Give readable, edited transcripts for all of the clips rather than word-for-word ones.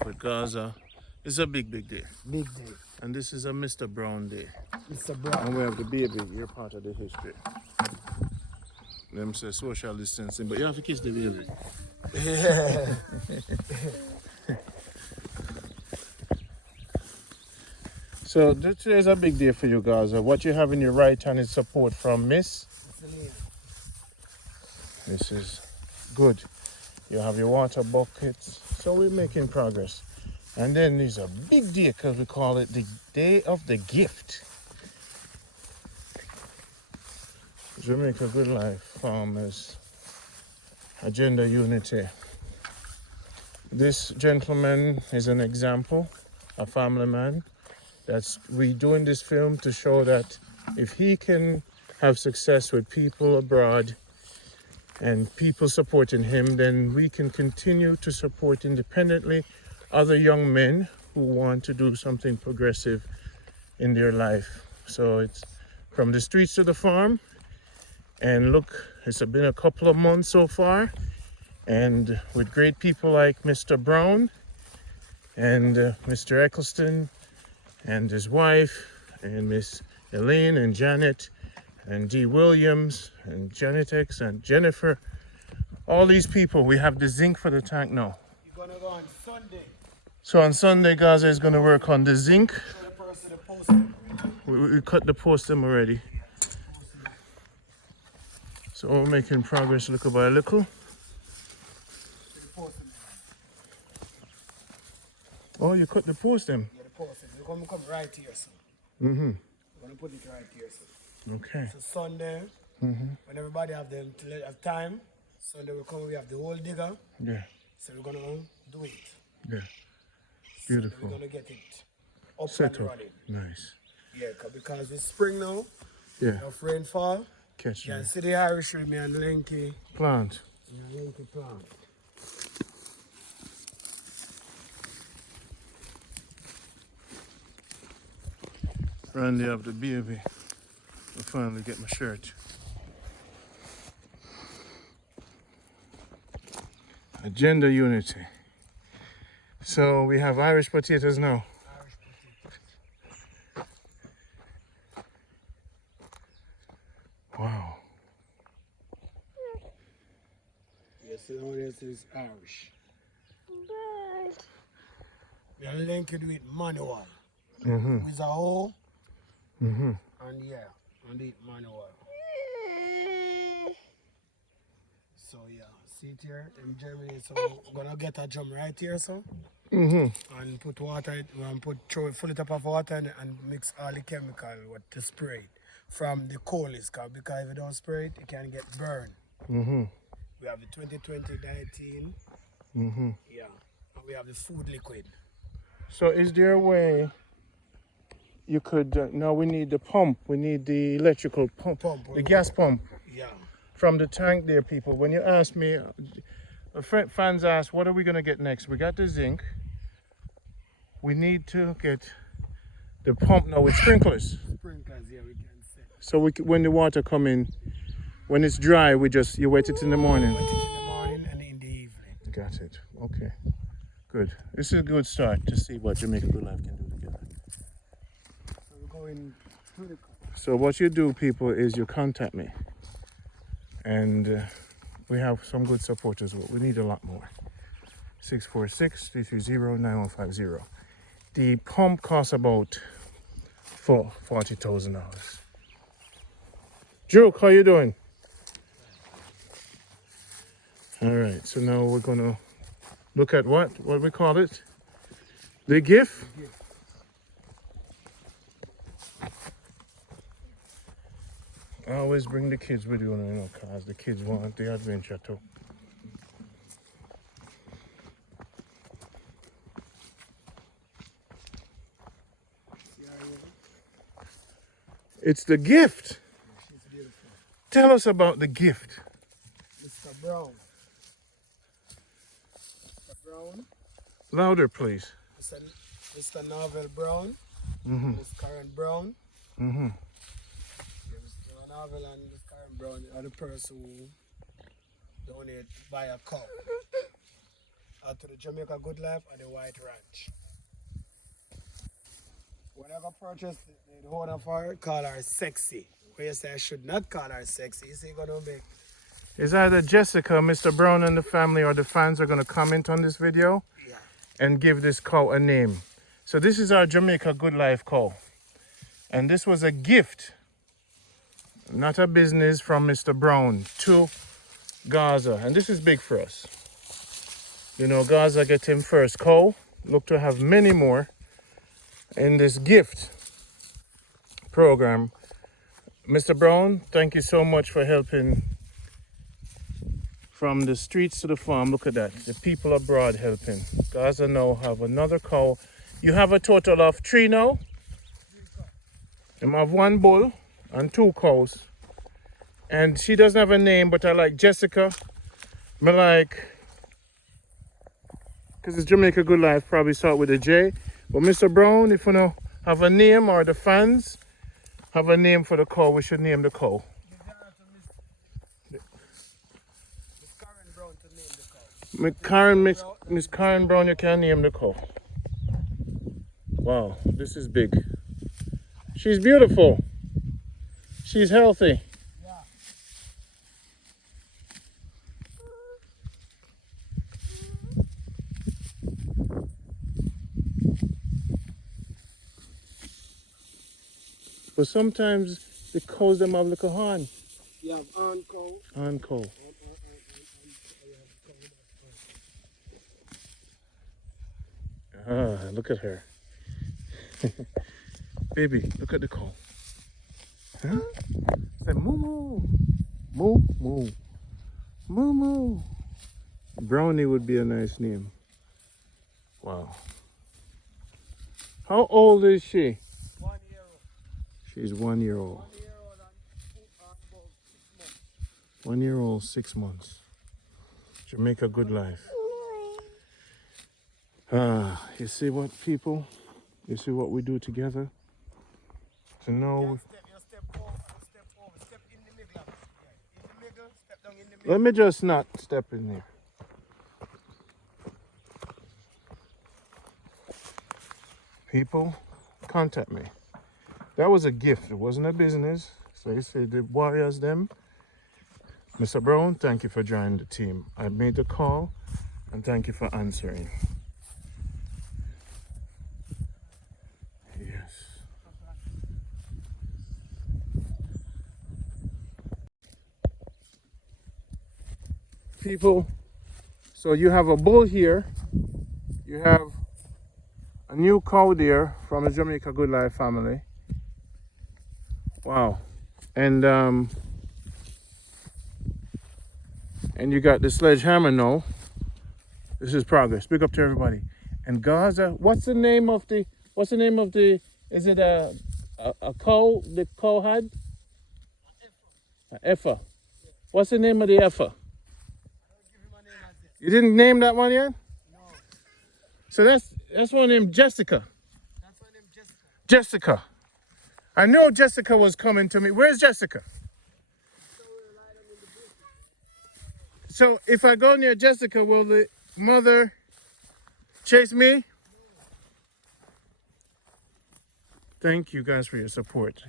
With Gaza. It's a big, big day. Big day. And this is a Mr. Brown day. Mr. Brown. And we have the baby. You're part of the history. Them say social distancing, but you have to kiss the baby. Yeah. So today is a big day for you, Gaza. What you have in your right hand is support from Miss. This is good. You have your water buckets. So we're making progress. And then there's a big day because we call it the Day of the Gift. Jamaica Good Life Farmers Agenda Unity. This gentleman is an example, a family man. We doing this film to show that if he can have success with people abroad and people supporting him, then we can continue to support independently other young men who want to do something progressive in their life. So it's from the streets to the farm. And look, it's been a couple of months so far. And with great people like Mr. Brown and Mr. Eccleston and his wife and Miss Elaine and Janet and Dee Williams and Janet X and Jennifer, all these people, we have the zinc for the tank now. You're gonna go on Sunday. So on Sunday, Gaza is gonna work on the zinc. We cut the post them already. So we're making progress little by little. Oh, you cut the post them? Yeah, the post them. You're gonna come right here, son. Mm-hmm. We're gonna put it right here, son. Okay. So Sunday, when everybody have time, Sunday we come, we have the whole digger. Yeah. So we're gonna do it. Yeah. Beautiful. So we're gonna get it up Set and up. running. Nice. Yeah, because it's spring now. Yeah. Enough rainfall. Catch You me. can see the Irish with me and Linky. Plant. Yeah, Linky plant. Randy of the baby. I finally get my shirt. Agenda Unity. So we have Irish potatoes now. Irish potatoes. Wow. Yes, so now this is Irish. We are linking with manual. With a hoe. And yeah, and the manual. So yeah, see it here in Germany. So we're gonna get a drum right here, so and put water, fill it up of water and mix all the chemical what to spray it from the coal is called, because if you don't spray it, it can get burned. We have the 2020-19. Yeah, and we have the food liquid. So is there a way you could, now we need the pump, we need the electrical pump, the gas pump. Yeah. From the tank there, people. When you ask me, fans ask, what are we going to get next? We got the zinc. We need to get the pump now with sprinklers. Sprinklers, yeah, we can set. So when the water come in, when it's dry, you wet it in the morning. Wet it in the morning and in the evening. Got it. Okay. Good. This is a good start to see what Jamaica Good Life can do together. So we're going to the car. So what you do, people, is you contact me. And we have some good supporters. We need a lot more. 646-330-9150. The pump costs about $40,000. Juke, how you doing? All right, so now we're gonna look at what we call it? The gift? I always bring the kids with you, because the kids want the adventure too. It's the gift. She's beautiful. Tell us about the gift. Mr. Brown. Mr. Brown. Louder, please. Mr. Novel Brown. Miss Karen Brown. Mr. Novel and Miss Karen Brown are the person who donate buy a cow. to the Jamaica Good Life and the White Ranch. When I got purchased the owner for her, call her sexy. When you say I should not call her sexy, you say you're gonna make. It's either Jessica, Mr. Brown and the family, or the fans are going to comment on this video and give this cow a name. So this is our Jamaica Good Life cow. And this was a gift, not a business, from Mr. Brown to Gaza. And this is big for us. You know, Gaza get him first cow. Look to have many more in this gift program. Mr. Brown, thank you so much for helping from the streets to the farm. Look at that. The people abroad helping. Gaza now have another cow. You have a total of 3 now? I have 1 bull and 2 cows. And she doesn't have a name, but I like Jessica. I like, because it's Jamaica Good Life, probably start with a J. But Mr. Brown, if you know, have a name, or the fans have a name for the cow, we should name the cow. Miss Karen Brown, you can name the cow. Wow, this is big. She's beautiful. She's healthy. Yeah. But sometimes the cows them have like a horn. You have on cow. On cow. Ah, look at her. Baby, look at the cow. Huh? Say moo moo. Moo moo. Moo moo. Brownie would be a nice name. Wow. How old is she? 1 year old. She's 1 year old. 1 year old and about 6 months. 1 year old, 6 months. Jamaica Good Life. Ah, you see what, people? You see what we do together? To know. Step over, step in the middle. In the middle, step down in the middle. Let me just not step in there. People, contact me. That was a gift. It wasn't a business. So you see the warriors them. Mr. Brown, thank you for joining the team. I made the call and thank you for answering. Yes. People, so you have a bull here. You have a new cow there from the Jamaica Good Life family. Wow. And you got the sledgehammer now. This is progress. Big up to everybody. And Gaza, what's the name of the, is it a cow the cow had? An heifer. What's the name of the heifer? You didn't name that one yet? No. So that's one named Jessica. That's my name, Jessica. Jessica. I know Jessica was coming to me. Where's Jessica? So if I go near Jessica, will the mother chase me? Thank you guys for your support.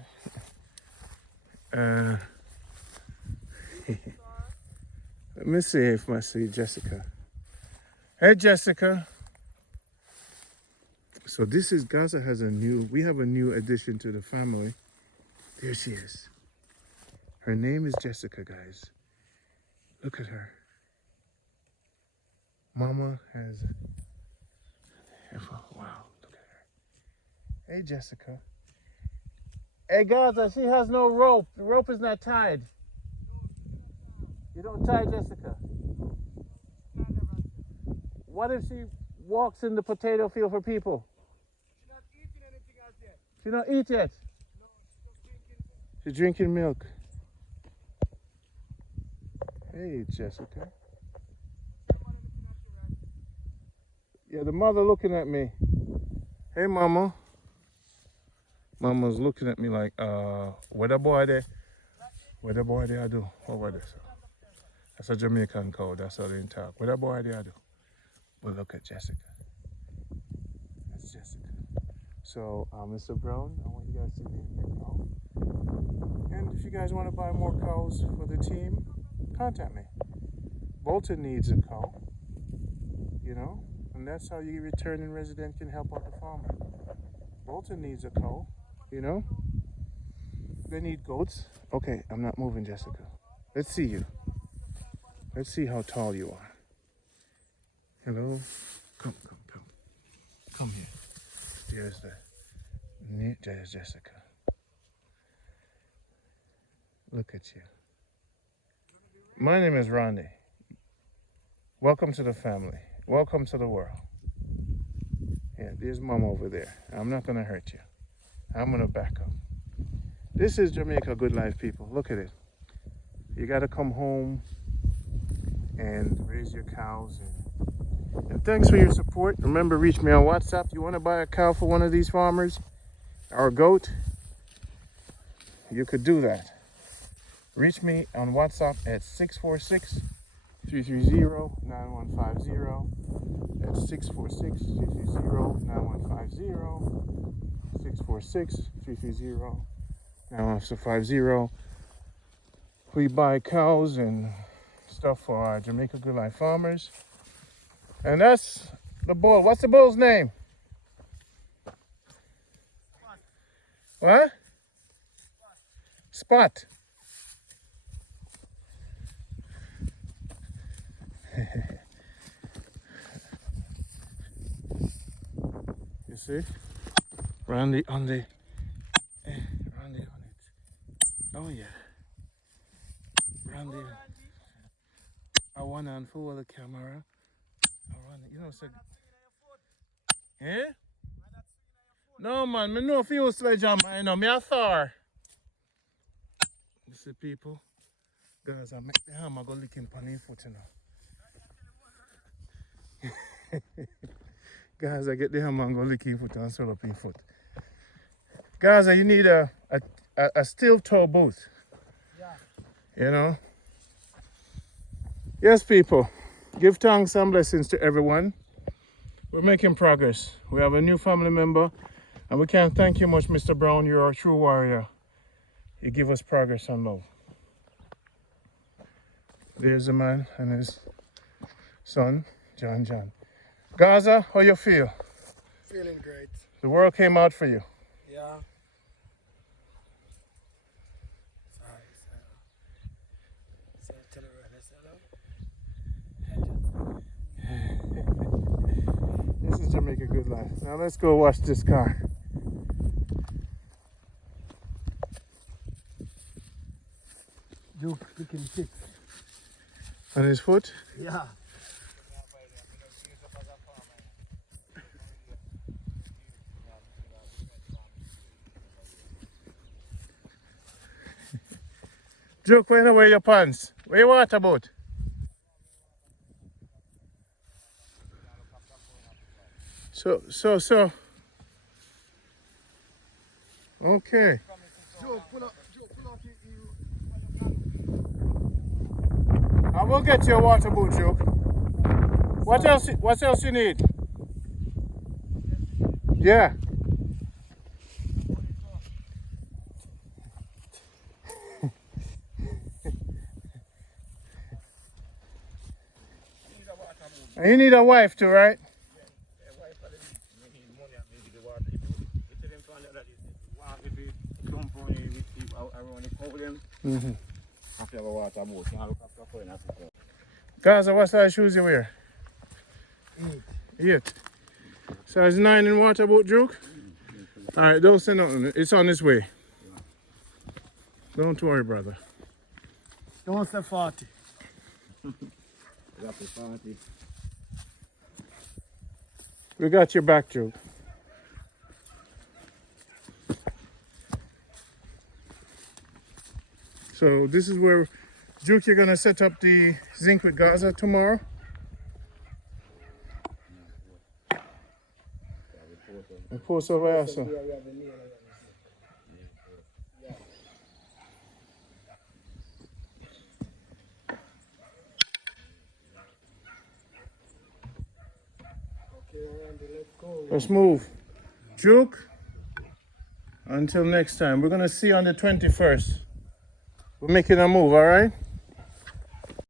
Let me see if I see Jessica. Hey, Jessica. So this is Gaza has we have a new addition to the family. There she is. Her name is Jessica, guys. Look at her. Mama has wow, look at her. Hey, Jessica. Hey, Gaza, she has no rope. The rope is not tied. You don't tie Jessica. What if she walks in the potato field for people? She's not eating anything else yet. She not eat yet? No, she's She's drinking milk. Hey, Jessica. Yeah, the mother looking at me. Hey, Mama. Mama's looking at me like, what the boy there? What the boy there do? Over there. That's a Jamaican cow. That's how they talk. What the boy there do? But look at Jessica. That's Jessica. So, Mr. Brown, I want you guys to name your cow. And if you guys want to buy more cows for the team, contact me. Bolton needs a cow, you know, and that's how you returning resident can help out the farmer. Bolton needs a cow, you know. They need goats. Okay, I'm not moving, Jessica. Let's see you. Let's see how tall you are. Hello? Come. Come here. There's Jessica. Look at you. My name is Randy. Welcome to the family. Welcome to the world. Yeah, there's Mom over there. I'm not going to hurt you. I'm going to back up. This is Jamaica Good Life, people. Look at it. You got to come home and raise your cows. And thanks for your support. Remember, reach me on WhatsApp. You want to buy a cow for one of these farmers or a goat? You could do that. Reach me on WhatsApp at 646-330-9150. That's 646-330-9150. 646-330-9150. We buy cows and stuff for our Jamaica Good Life farmers. And that's the bull. What's the bull's name? What? Spot. You see? Randy on it. Oh yeah. Randy. I want to unfold the camera. You know, so, eh? No man, me know if you sledgehammer, you know, me a Thor. You see people? Guys, I make the hammer go licking on his foot, you know. Guys, I get the hammer and go licking foot and swell up his foot. Guys, you need a steel toe boot. Yeah. You know? Yes, people. Give thanks and blessings to everyone. We're making progress. We have a new family member, and we can't thank you much, Mr. Brown. You're a true warrior. You give us progress and love. There's a man and his son, John. Gaza, how you feel? Feeling great. The world came out for you. Yeah. This is Jamaica Good Life. Now let's go wash this car. Duke picking sticks. On his foot? Yeah. Duke, where you wear your pants? Where your water boat? So. Okay. Joe, pull up I will get you a water boot, Joe. What else you need? Yeah. And you need a wife too, right? Gaza, what size shoes you wear? 8. Size 9 in water boat, Duke? Alright, don't say nothing. It's on its way. Don't worry, brother. Don't say 40. We got your back, Duke. So this is where, Duke, you're gonna set up the zinc with Gaza tomorrow. And post over here, so. Let's move. Juke. Until next time. We're gonna see you on the 21st. We're making a move, all right?